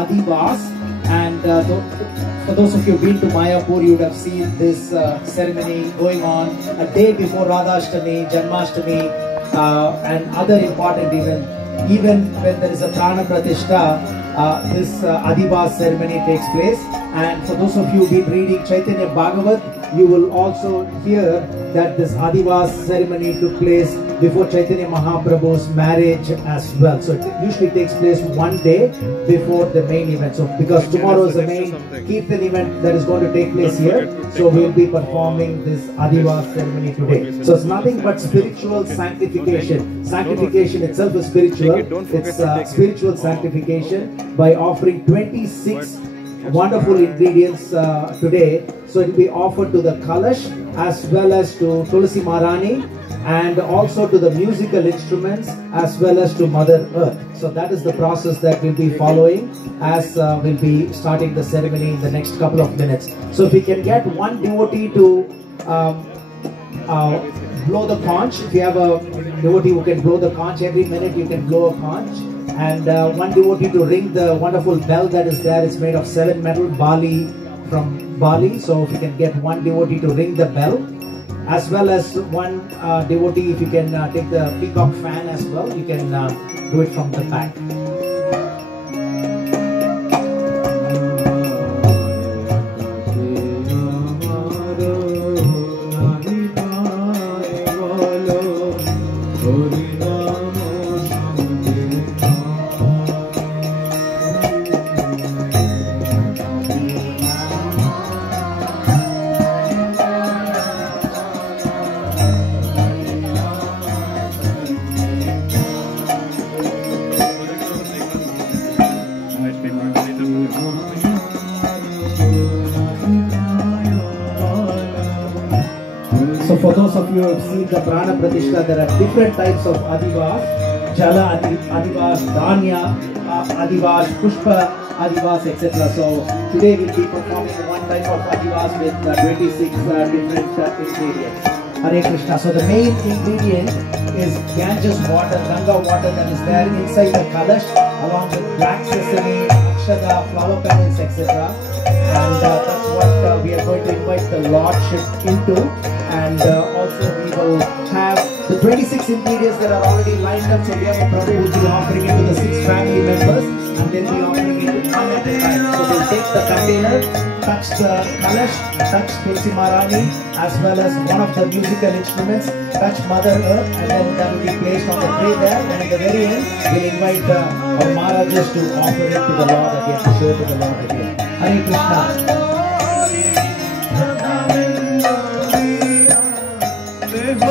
Adivas. And for those of you who've been to Mayapur, you would have seen this ceremony going on a day before Radhashtami, Janmashtami, and other important events. Even when there is a Prana Pratishtha, this Adivas ceremony takes place. And for those of you who've been reading Chaitanya Bhagavat, you will also hear that this Adivas ceremony took place before Chaitanya Mahaprabhu's marriage as well. So it usually takes place one day before the main event. So because tomorrow is the main Kirtan event that is going to take place here, so we'll be performing this Adivas ceremony today. So it's nothing but spiritual sanctification. Sanctification itself is spiritual. It's spiritual sanctification by offering 26 wonderful ingredients today. So it will be offered to the Kalash as well as to Tulsi Maharani, and also to the musical instruments as well as to Mother Earth. So that is the process that we'll be following as we'll be starting the ceremony in the next couple of minutes. So if we can get one devotee to blow the conch. If you have a devotee who can blow the conch, every minute you can blow a conch. And one devotee to ring the wonderful bell that is there. It's made of 7 metal, Bali, from Bali. So if you can get one devotee to ring the bell, as well as one devotee, if you can take the peacock fan as well, you can do it from the back. So for those of you who have seen the Prana Pratishtha, there are different types of Adivas. Jala Adivas, Dhanya Adivas, Pushpa Adivas, etc. So today we'll be performing one type of Adivas with 26 different ingredients. Hare Krishna. So the main ingredient is Ganges water, Ganga water that is there inside the Kalash, along with black sesame, akshada, flower petals, etc. And that's what we are going to invite the Lordship into. And also we will have the 26 ingredients that are already lined up. So we have a Prabhu who will be offering it to the 6 family members, and they'll be offering it one at a time. So they'll take the container, touch the Kalash, touch Tulsi Maharani, as well as one of the musical instruments, touch Mother Earth, and then that will be placed on the tray there. And at the very end, we'll invite our Maharajas to offer it to the Lord again, to show it to the Lord again. Hare Krishna.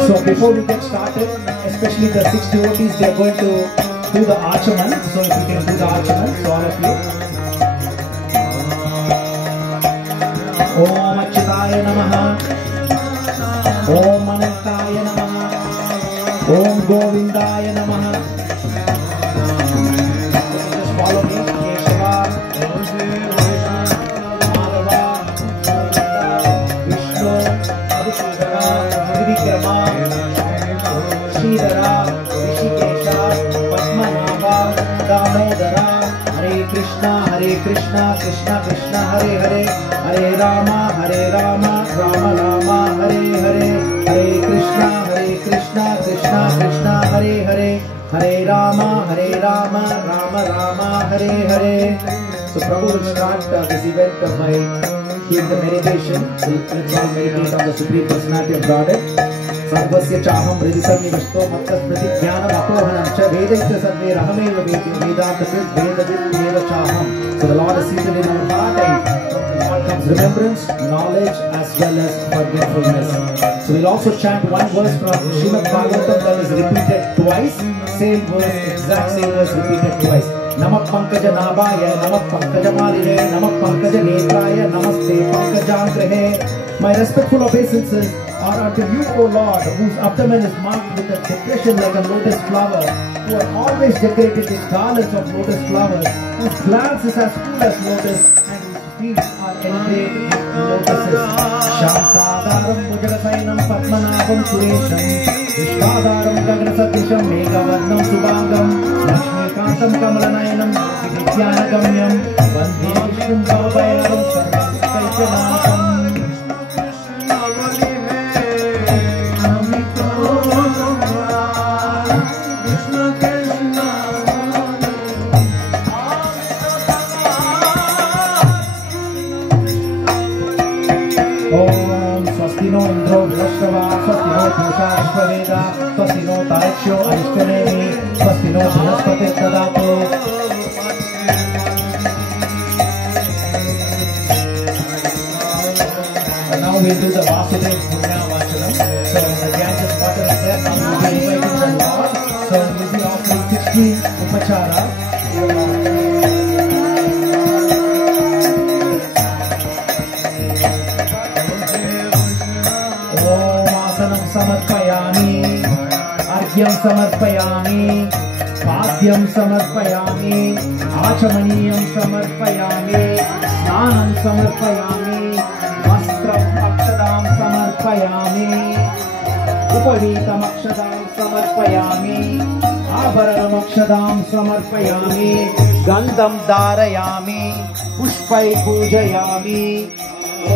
So before we get started, especially the 6 devotees, they are going to do the Achaman. So if you can do the Achaman, so all of you. Om Achyutaya Namaha, Om Anantaya Namaha, Om Govindaya Namaha. Just follow me. Keshava, Madhava, Vishnu, Vikrama, Sridhara, Rishikesha, Padmanabha, Damodara. Hare Krishna, Krishna Krishna, Hare Hare, Hare Rama, Rama Rama, Hare Hare, Hare Krishna, Krishna Krishna, Hare Hare, Hare Rama, Rama Rama, Hare Hare. So Prabhu will start this event by doing the meditation. Let's all meditate on the Supreme Personality of Godhead. Sarvasya chaham hridisannivashto mattas pratigyanam apohanam cha vedaitya sarve rahameva veti vedantavid vedavid eva chaham. So the Lord is seated in our heart, and from the Lord comes remembrance, knowledge, as well as forgetfulness. So we'll also chant one verse from Srimad Bhagavatam that is repeated twice. Same verse, exact same verse repeated twice. Namak Pankaja Nabhaya, Namak Pankaja Maline, Namak Pankaja Netraya, Namaste Pankajangrehe. My respectful obeisances are unto you, O Lord, whose abdomen is marked with a decoration like a lotus flower, who are always decorated with garlands of lotus flowers, whose glance is as cool as lotus, and whose feet are engraved with lotuses. Shantadaram Bhujagasainam Padmanabham Suresham Vishwadaram Gagrasatyasham Meghavarnam Subhangam Lakshmikantam Kamalanayanam Vidyanagamyam Vande Vishnum Bhavabhairam Sarvadukaityanatham. Swastino Indro Vrashava, Swastino Pusha Ashvaveda, Swastino Taraksho Aishtanemi, Swastino Bhiraspati Tadato. And now we'll do the Vasudev Punya Vachanam. So the Ganges water is there, now we'll be inviting the Lord. So we'll be offering 16 Upachara. समर्पयामि अर्घ्यं समर्पयामि पाद्यं समर्पयामि आचमनीयं समर्पयामि स्नानं समर्पयामि वस्त्रम् अक्षतां समर्पयामि उपवीतम् अक्षतां समर्पयामि आभरणम् अक्षतां समर्पयामि गन्धं धारयामि पुष्पै पूजयामि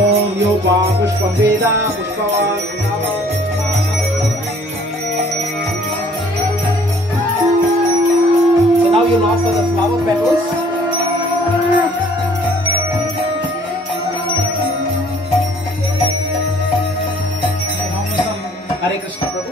ओम योपा पुष्पं वेद पुष्पवान् Now you'll offer the flower petals. Hare Krishna Prabhu.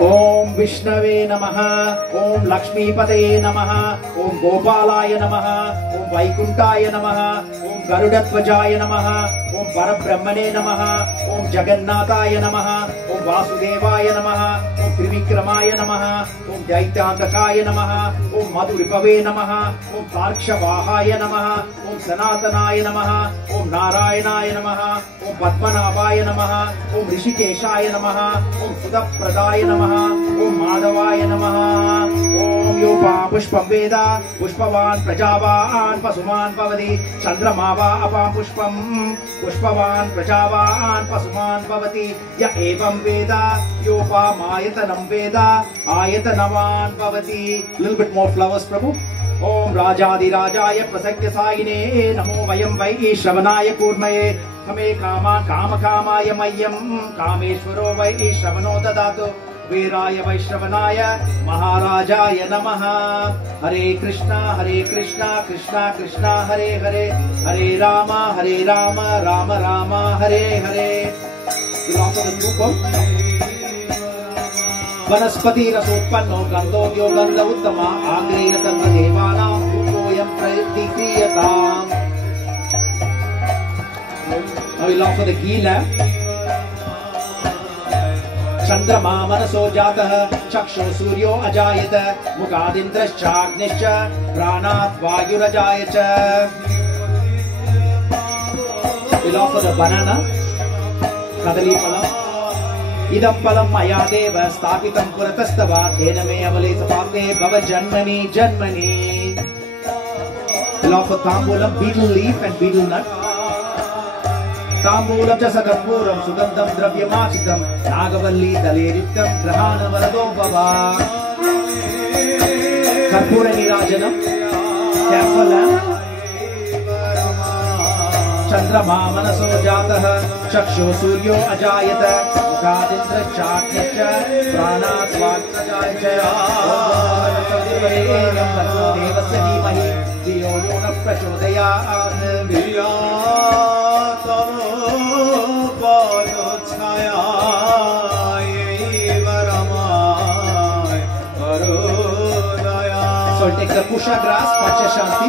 Om Vishnave Namaha, Om Lakshmipataye Namaha, Om Gopalaya Namaha, Om Vaikuntaya Namaha, Om Garudatvajaya Namaha, Om Parabrahmane Namaha, Om Jagannathaya Namaha, Om Vasudevaya Namaha, Om Trivikramaya Namaha, Om Daityandakaya Namaha, Om Madhuripave Namaha, Om Tarkshavahaya Namaha, Om Sanatanaya Namaha, Om Narayanaya Namaha, Om Padmanabhaya Namaha, Om Rishikeshaya Namaha, Om Sudapradaya Namaha, Om Madhavaya Namaha. Om Yopa Pushpam Veda Pushpavan Prajavan Pasuman Bhavati Chandramava Apam Pushpam Pushpavan Prajavan Pasuman Bhavati Ya Evam Veda Yopa Mayatanam Veda Ayatanavan Bhavati. Little bit more flowers, Prabhu. Om Rajadi Rajaya Prasakya Saine Namo Vayam Vai Shravanaya Kurmaye Kame Kama Kama Kamaya Mayam Kameshwaro Vai Shravano Dadatu Viraya Vaishravanaya Maharajaya Namaha. Hare Krishna Krishna Krishna Hare Hare Hare Rama Rama Rama Hare Hare. We'll offer the Dhupam. Vanaspati Rasotpanno Gandhodyo Gandha Uttama Agreya Sarva Devanam Dhupoyam Pratikriyatam. Now we'll offer the ghee lamp. Chandrama Manaso Jatah Chaksho Suryo Ajayata Mukadindrashchagnischa Pranat Vayurajayacha. We'll offer the banana, Kadali Palam. Idam Palam Maya Deva Stapitam Puratastava Thename Avale Sapate Bhava Janmani Janmani. We'll offer Tambulam, beetle leaf and beetle nut. Tambulam Jasakappuram Sugandham Dravyamasitam Nagavalli Daleritam Grahana Varado Baba. Karpura Nirajanam Camphor lamp. Chandrama Manaso Jataha Chaksho Suryo Ajayata Mukadindrashchagnischa Pranat Vayurajayacha. Devasya Dhimahi Dhiyo yo na prachodayat. So take the Kusha grass, Pacha Shanti.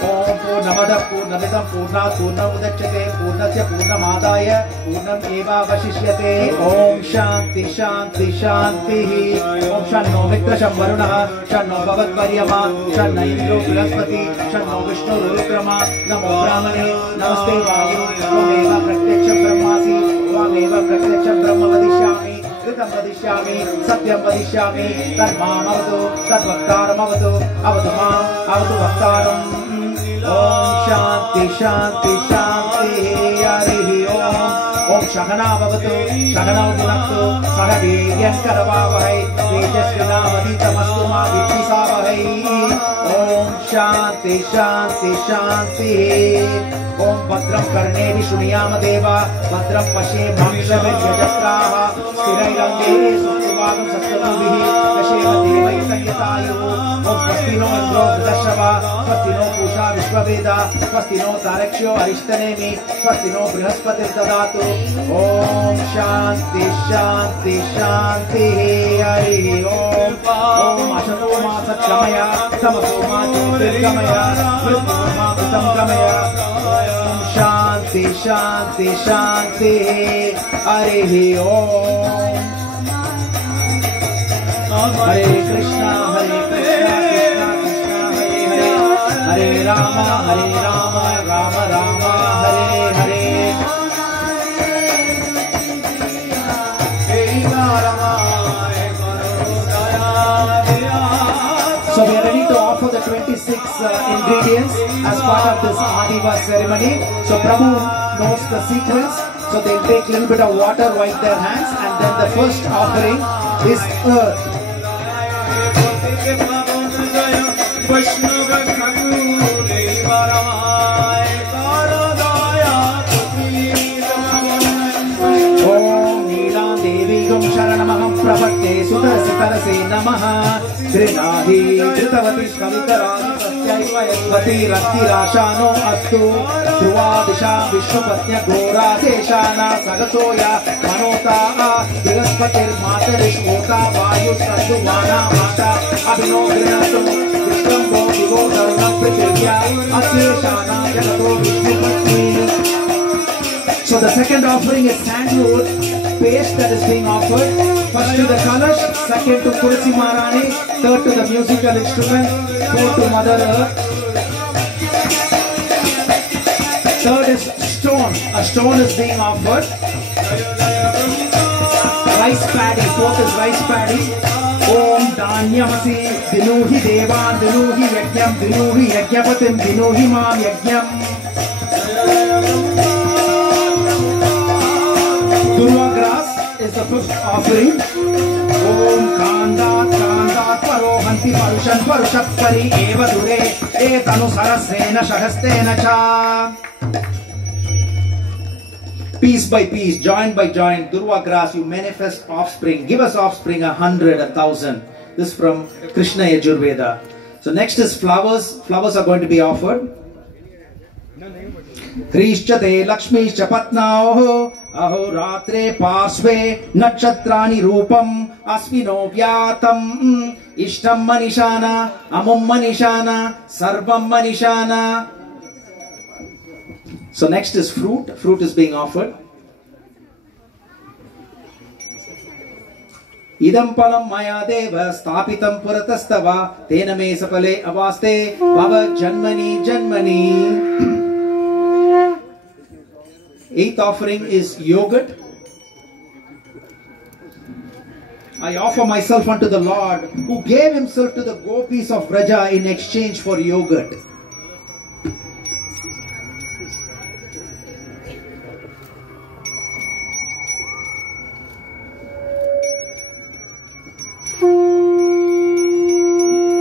Om Purnamada Purnamidam Purnat Purnam Udachyate Purnasya Purnamadaya Purnam Eva Vashishyate. Om Shanti Shanti Shanti. Om Shanno Mitra Shamvarunaha Shanno Bhavat Varyama Shanna Indro Brihaspati Shanno Vishnu Rukrama Namo Brahmane Namaste Vayu Tvameva Pratyaksham Brahmasi Tvameva Pratyaksham Brahma Vadishyami Kritam Vadishyami satyam vadishyami tadmam avadu tadvaktaram avadu avadu mam avadu vaktaram. Om Shanti Shanti Shanti Harihi Om. Om Shakana Bhavatu Shakana Bhunaktu Sahaviryan Karavavahai Tejasvinavaditamastu ma Vidhisavahai. Om Shanti Shanti Shanti. Om Bhadram Karnevi Shunyama Deva Bhadram Pashe Bhakshaviryajatraha Sthirairange Sutuvagam Sastanubihi Kasheva Deva Yatayatayu. Om Swastino Indro Vridashava Swastino Pusha Vishwaveda Swastino Tarakshyo Arishtanemi Swastino Brihaspati Dadatu. Om Shanti Shanti Shanti Harihi Om. Om Ashato Ma Satgamaya Tamaso Ma Jyotirgamaya Mrityur Ma Kutamgamaya. Om Shanti Shanti Shanti Harihi Om. Hare Krishna Krishna Krishna Hare Hare Hare Rama Rama Rama Hare Hare. So we are ready to offer the 26 ingredients as part of this Adiva ceremony. So Prabhu knows the sequence. So they'll take a little bit of water, wipe their hands, and then the first offering is earth. Sharanamaham Prabhatte Sutarasi Tarase Namaha Grinahi Gritavati Skavitarani Satyayvayasvati Rakti Rashano Astu Dhruva Disha Vishwapatnya Gora Seshana Sagasoya Manota Brigaspatir Matarish Ota Vayu Sadhu Vana Mata Abhino Grinatum Vishwambo Vivo Dharma Prithivya Asyeshana Jagato Vishwapatni. So the second offering is sandalwood paste that is being offered. First to the Kalash, second to Tulsi Maharani, third to the musical instrument, fourth to Mother Earth. Third is stone. A stone is being offered. Rice paddy. Fourth is rice paddy. Om Danyamasi Dinuhi Devan Dinuhi Yajnam Dinuhi Yajnapatim Dinuhi Mam Yajnam. Durva grass is the fifth offering. Om Kandat Kandat Parohanti Parushan Parushat Pari Eva Dure Etanu Sarasena Shahastena Cha. Piece by piece, joint by joint, Durva grass, you manifest offspring. Give us offspring 100, 1,000. This is from Krishna Yajurveda. So next is flowers. Flowers are going to be offered. Krishchate Lakshmi Chapatnao Aho Ratre Parsve Nakshatrani Rupam Asmino Vyatam Ishtam Manishana Amum Manishana Sarvam Manishana. So next is fruit. Fruit is being offered. Idam palam maya deva stapitam puratastava tena me sapale avaste bhava janmani janmani. Eighth offering is yogurt. I offer myself unto the Lord who gave himself to the gopis of Vraja in exchange for yogurt.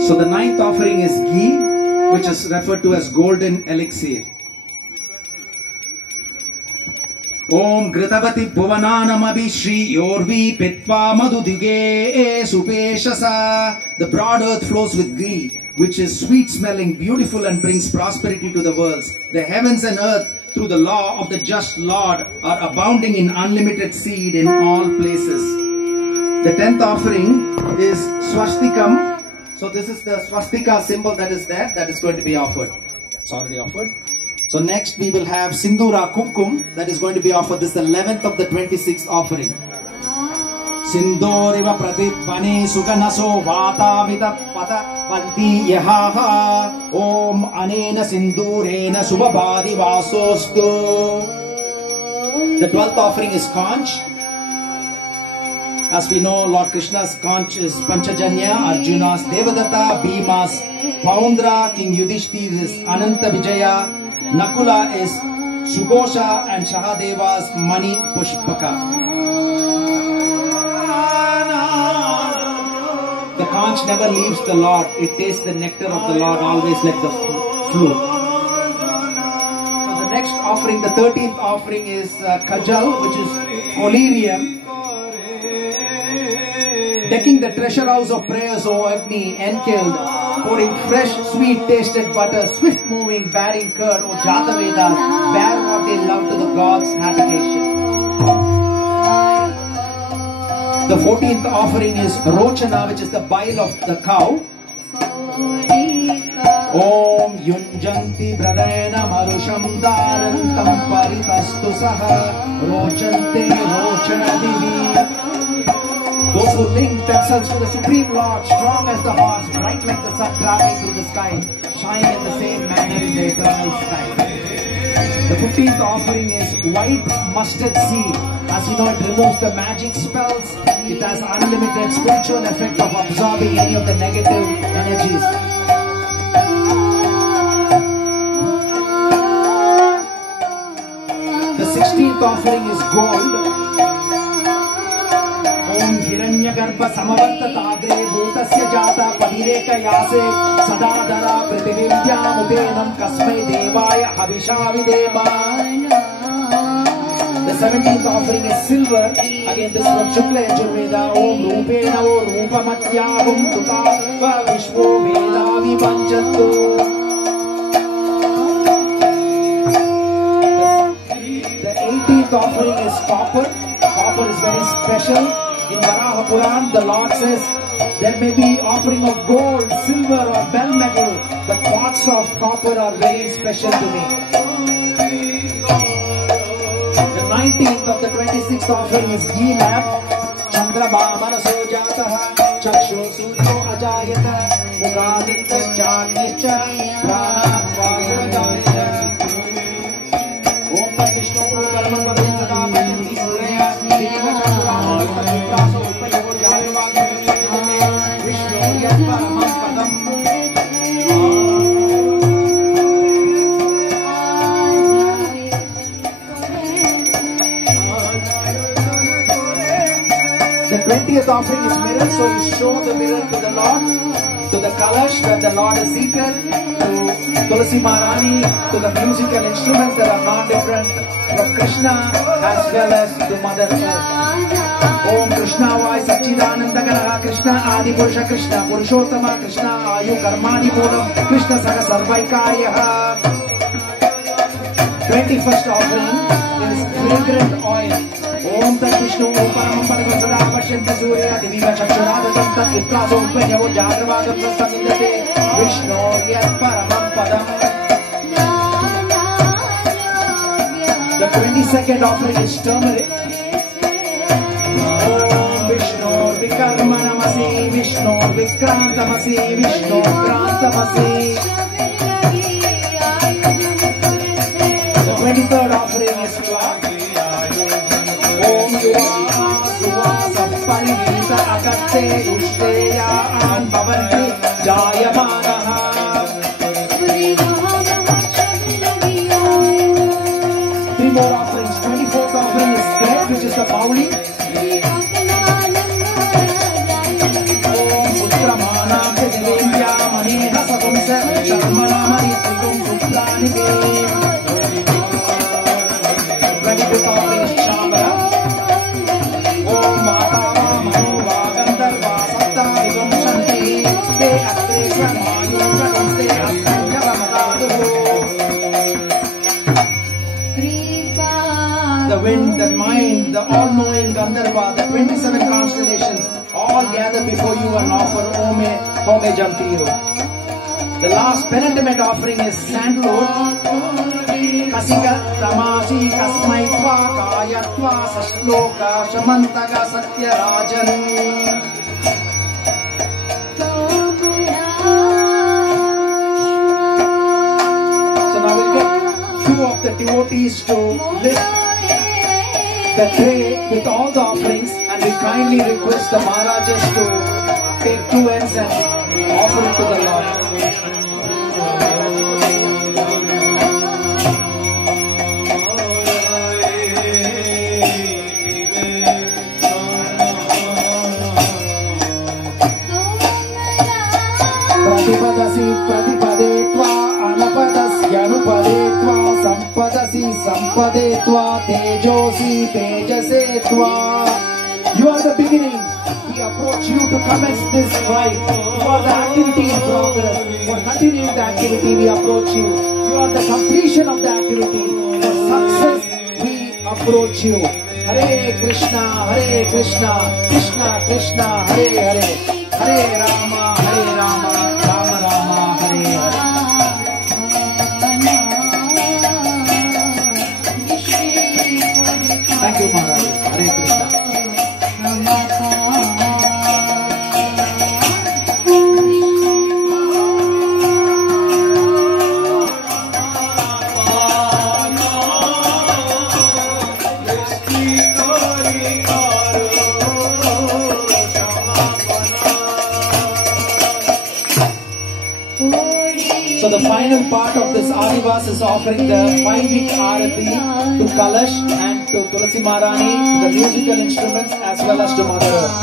So the ninth offering is ghee, which is referred to as golden elixir. Om Gritavati Bhuvananam Abhishri Yorvi Pitva Madhudige Supeshasa. The broad earth flows with ghee, which is sweet smelling, beautiful, and brings prosperity to the worlds. The heavens and earth, through the law of the just Lord, are abounding in unlimited seed in all places. The 10th offering is swastikam. So this is the swastika symbol that is there, that is going to be offered. It's already offered. So next we will have Sindura Kumkum, that is going to be offered. This is the 11th of the 26th offering. Sindoriva Pratipani Suganaso Vatamita Pata Panti Yahaha Om Anena Sindurena Subhabadi Vasostu. The 12th offering is conch. As we know, Lord Krishna's conch is Panchajanya, Arjuna's Devadatta, Bhima's Paundra, King Yudhishthir is Ananta Vijaya, Nakula is Sughosha, and Shahadeva's Mani Pushpaka. The conch never leaves the Lord. It tastes the nectar of the Lord always like the flute. So the next offering, the 13th offering is Kajal, which is collyrium. Decking the treasure house of prayers, O Agni, enkilled, pouring fresh, sweet-tasted butter, swift-moving, bearing curd, O Jatavedas, bear what they love to the God's habitation. The 14th offering is Rochana, which is the bile of the cow. Om Yunjanti Bradena Marusham Darantam Paritastu Saha Rochante Rochana Divi. Those who link themselves to the Supreme Lord, strong as the horse, bright like the sun traveling through the sky, shine in the same manner in the eternal sky. The 15th offering is white mustard seed. As you know, it removes the magic spells. It has unlimited spiritual effect of absorbing any of the negative energies. The 16th offering is gold. Om Hiranyagarbha Samavartatagre Bhutasya Jata Padireka Yase Sadadara Prithivimdyamudenam Kasmai Devaya Havishavidema. The 17th offering is silver. Again, this from Shukla Yajurveda. Om Rupena O Rupamatyahum Tutava Vishvo Veda Vivanjatu. The 18th offering is copper. Copper is very special. In Varaha Puran, the Lord says, there may be offering of gold, silver or bell metal, but pots of copper are very special to me. The 19th of the 26th offering is ghee lamp. Chandrabha Manaso Jataha Chaksho Suryo Ajayata Mugadinta Chanyischa Prana Vayajayata. Om Tat Vishnu Paramam Padin Sada Bhajanti Surya Deva Chakrama Praso Upayogo Jayavagam Vishnu Yat Paramam Padam. The 20th offering is mirror, so you show the mirror to the Lord, to the Kalash where the Lord is seated, to Tulasi Maharani, to the musical instruments that are non-different from Krishna as well as to Mother Earth. Om Krishna Vai Satchidananda Ganaha Krishna Adi Purusha Krishna Purushottama Krishna Ayu Karmadi Moolam Krishna Saga Sarvaikaryaha. 21st offering is fragrant oil. Om Tat Vishnu Paramam Padam Sada Pashyanti Surya Diviva Chakshuradatam Tat Vipraso Upanyavo Jagravagam Sasamindate Vishnu Yat Paramam Padam. The 22nd offering is turmeric. Om Vishnu Vikarmanamasi Vishnu Vikrantamasi Vishnu Krantamasi. The 23rd offering is cloth. Om Yuva Suvasa Parinita Agate Ushleya An Bhavanti Jayamanaha. Three more offerings. 24th offering is thread, which is the Mauli. Om Sutramana Kedivya Maneha Savamsa Sharmana Maritum Sutrani. 25th offering is Chandra. Om Mata Manova Gandharva Sapta Vigam Shanti Te Atre Samayu Namaste Astanja Madadu. The wind, the mind, the all-knowing Gandharva, the 27 constellations all gather before you and offer homage to you. The last penultimate offering is sandalwood. Kasika Tamasi Kasmai Tva Kayatva Sashloka Shamantaga Satya Rajan. So now we'll get two of the devotees to lift the tray with all the offerings and we we kindly request the Maharajas to take 2 ends and offer it to the Lord. Pratipadasi pratipadetva anapadasyanupadetva sampadasi sampadetva tejosi tejasetva. You are the beginning. We approach you to commence this rite. You are the activity in progress. For continuing the activity, we approach you. You are the completion of the activity. For success, we approach you. Hare Krishna, Krishna Krishna, Hare Hare, Hare Rama, Rama Rama, Hare Hare. Thank you, Maharaj. Hare Krishna. So the final part of this Adivas is offering the 5-week Arati to Kalash and to Tulasi Maharani, to the musical instruments as well as to Mother Earth.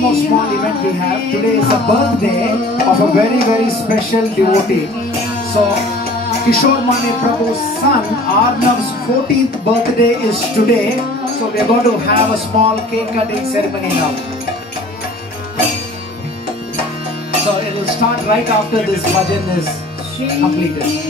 one more small event we have. Today is the birthday of a very, very special devotee. So, Kishore Mane Prabhu's son, Arnav's 14th birthday is today. So, we are going to have a small cake cutting ceremony now. So, it will start right after this bhajan is completed.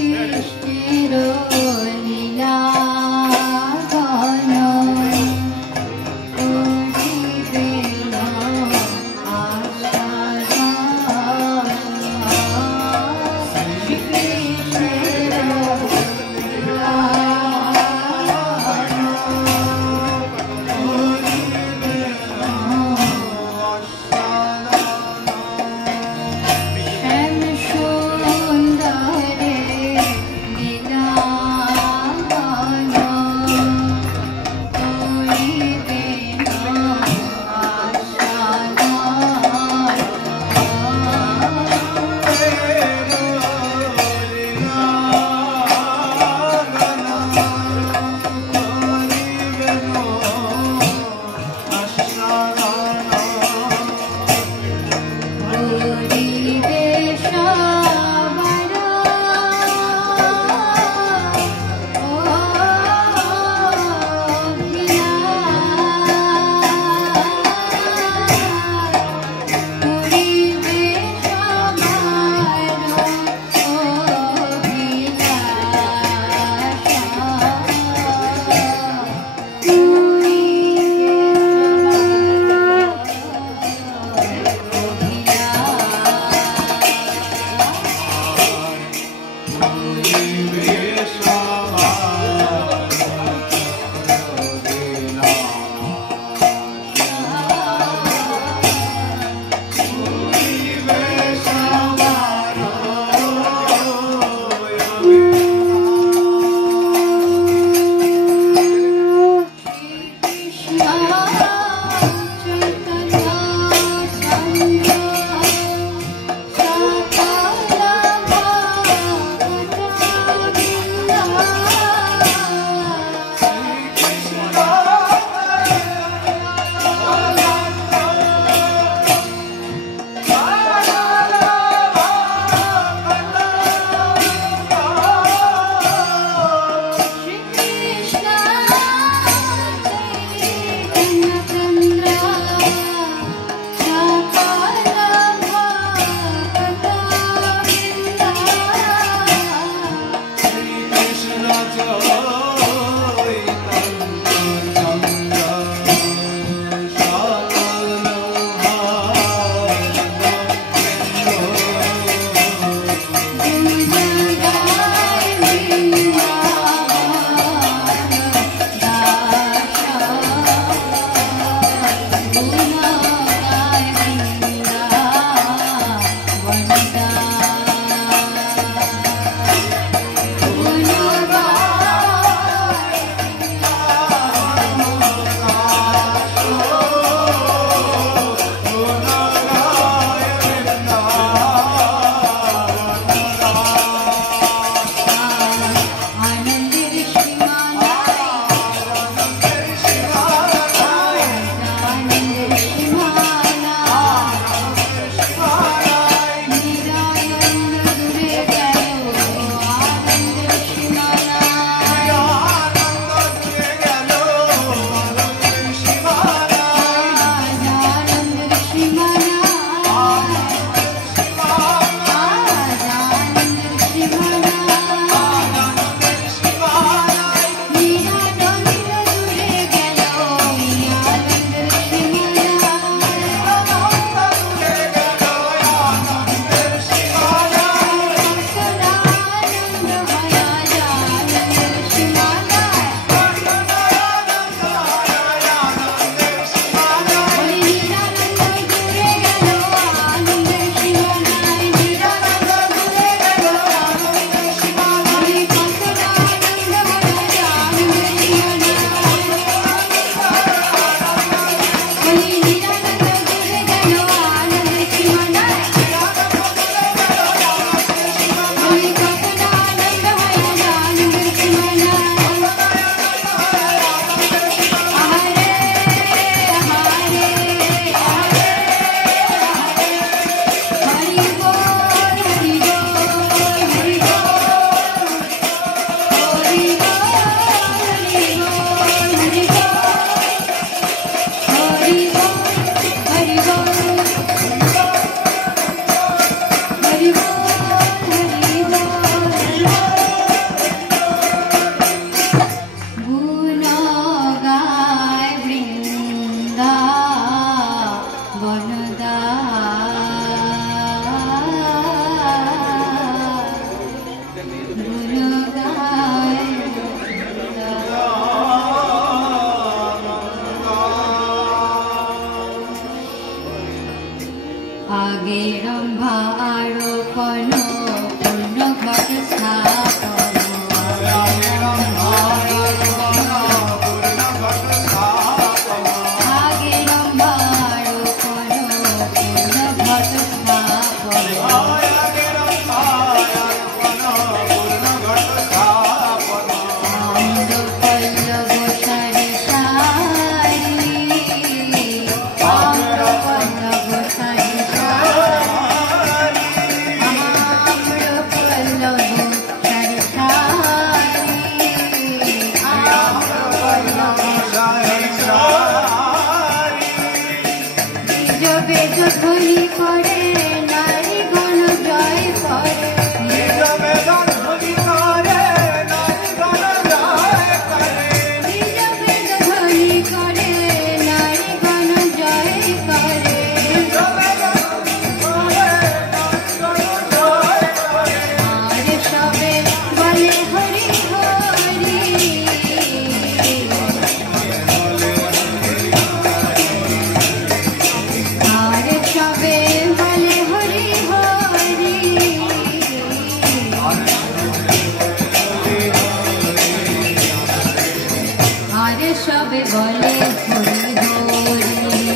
সবে বলে হরি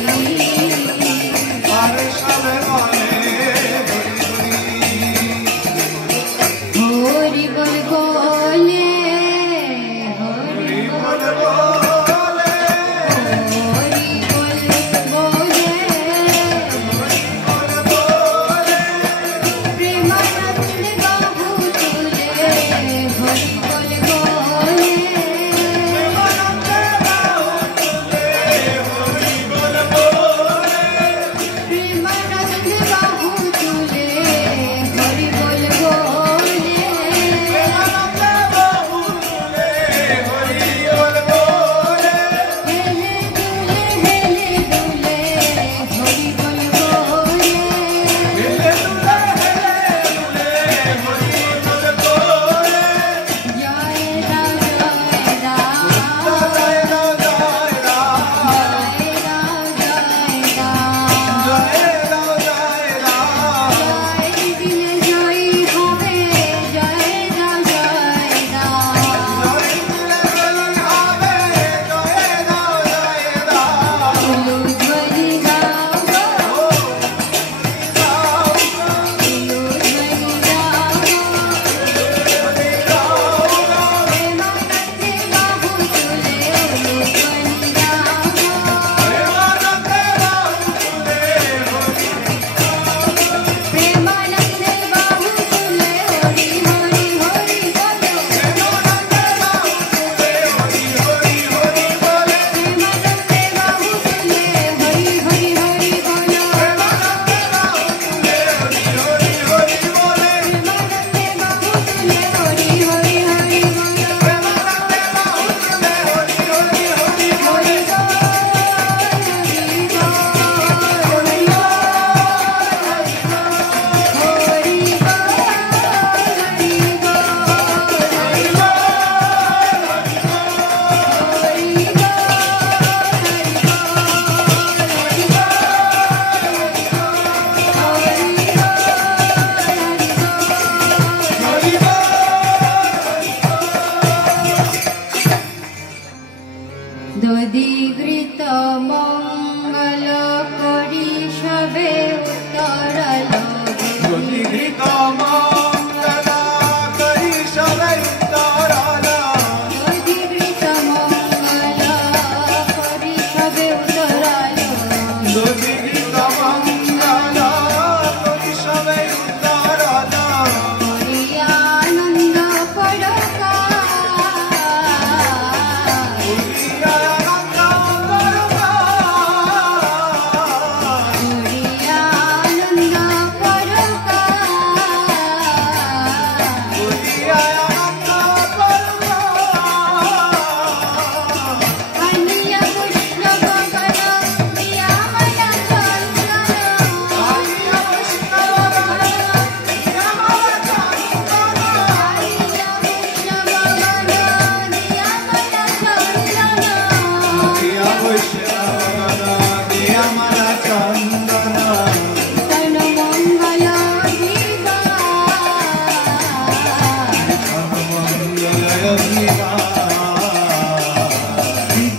হরি সবে বলে হরি বল বলে হরি বল বলে হরি বল বলে প্রেমানন্দে বাহু তুলে হরি বল বলে প্রেমানন্দে বাহু তুলে হরি বল বলে হেলে দুলে হরি বল বলে জয় রাম জয় রাম জয় রাম জয় রাম জয় দিলে জয় হবে জয় রাম জয় রাম উলুধ্বনি গাও উলুধ্বনি গাও প্রেমানন্দে বাহু তুলে উলুধ্বনি গাও প্রেমানন্দে বাহু তুলে হরি হরি হরি বলো প্রেমানন্দে বাহু তুলে হরি হরি হরি বলো প্রেমানন্দে বাহু তুলে হরি হরি হরি বলো দধিগৃত মঙ্গল করি সবে উত্তরল গতিগৃত মঙ্গল করি সবে উত্তরল দধিগৃত মঙ্গল করি সবে উত্তরল গতিগৃত মঙ্গল করি সবে উত্তরল হরি আনন্দ পরকা হরি আনন্দ পরকা কনিয়া পুষ্প গগন নিয়ামলা চন্দন কনিয়া পুষ্প গগন নিয়ামলা চন্দন কনিয়া পুষ্প গগন নিয়ামলা চন্দন তন মঙ্গল দিবা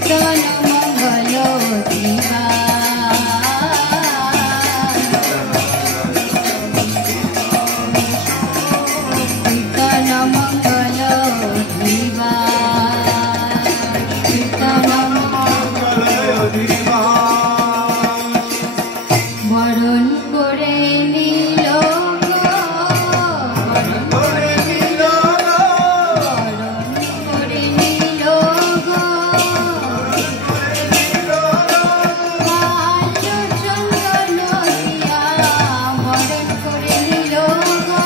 তন মঙ্গল দিবা তন মঙ্গল দিবা তন বরণ করে নিল গো, বরণ করে নিল গো, মাল্য চন্দন দিয়া বরণ করে নিল গো,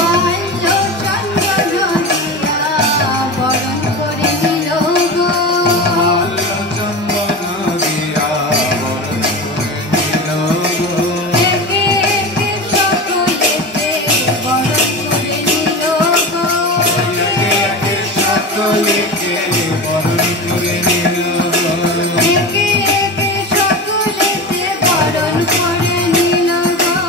মাল্য চন্দন দিয়া বরণ করে নিল গো। একে একে সকলেতে বরণ করে নিল গো, একে একে সকলেতে বরণ করে নিল গো।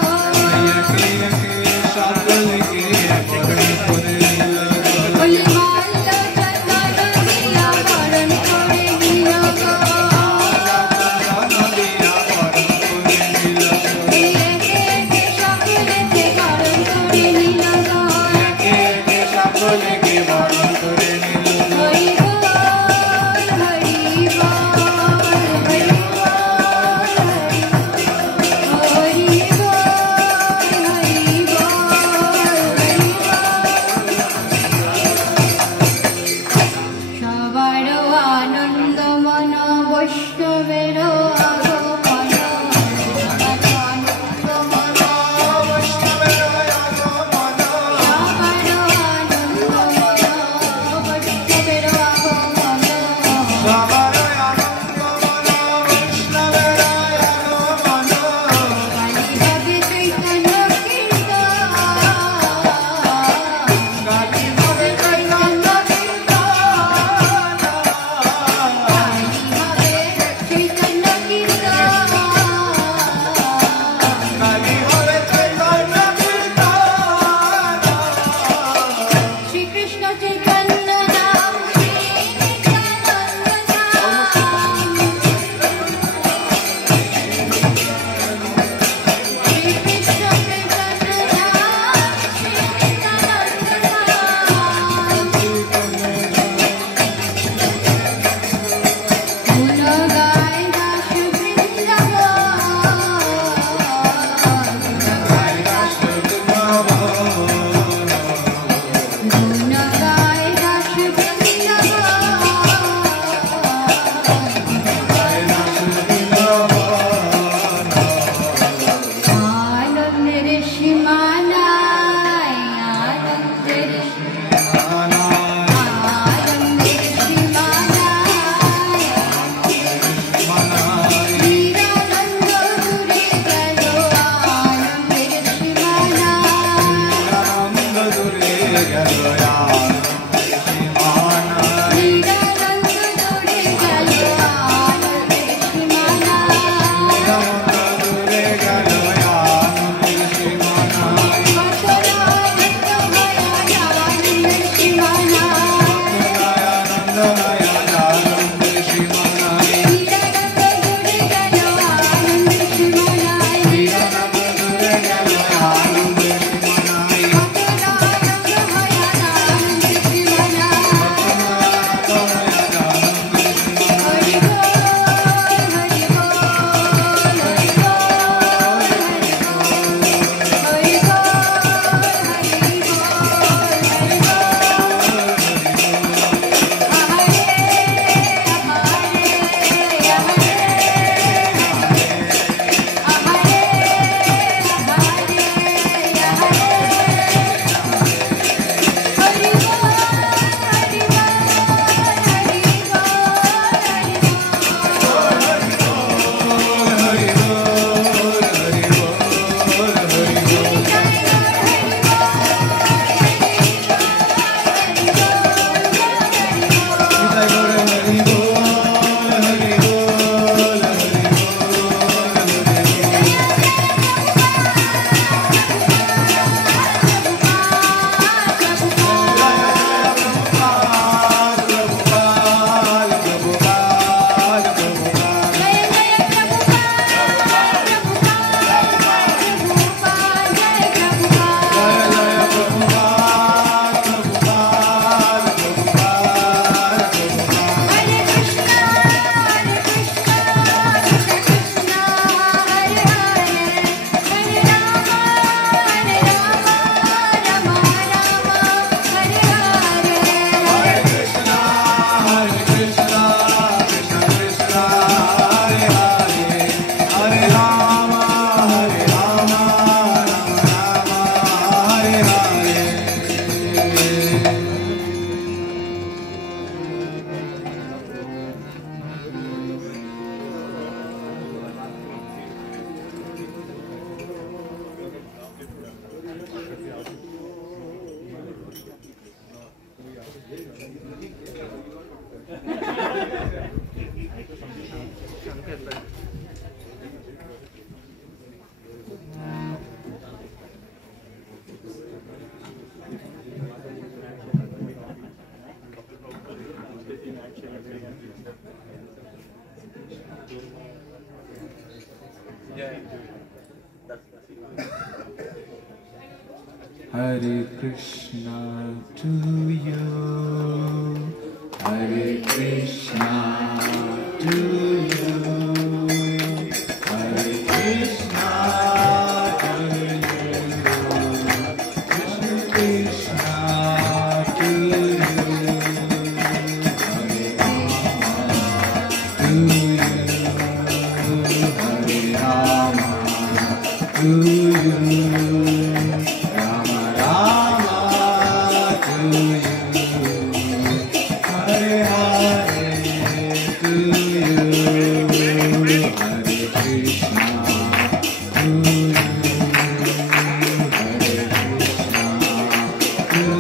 Hare Krishna to you, Hare Krishna to you, Hare Krishna to you, Krishna Krishna to you, Hare Rama to you, Hare Rama to you. To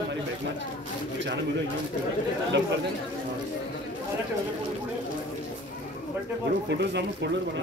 हमारी बैग में चैनल बोलो डब कर देना फोटोज हम फोल्डर बना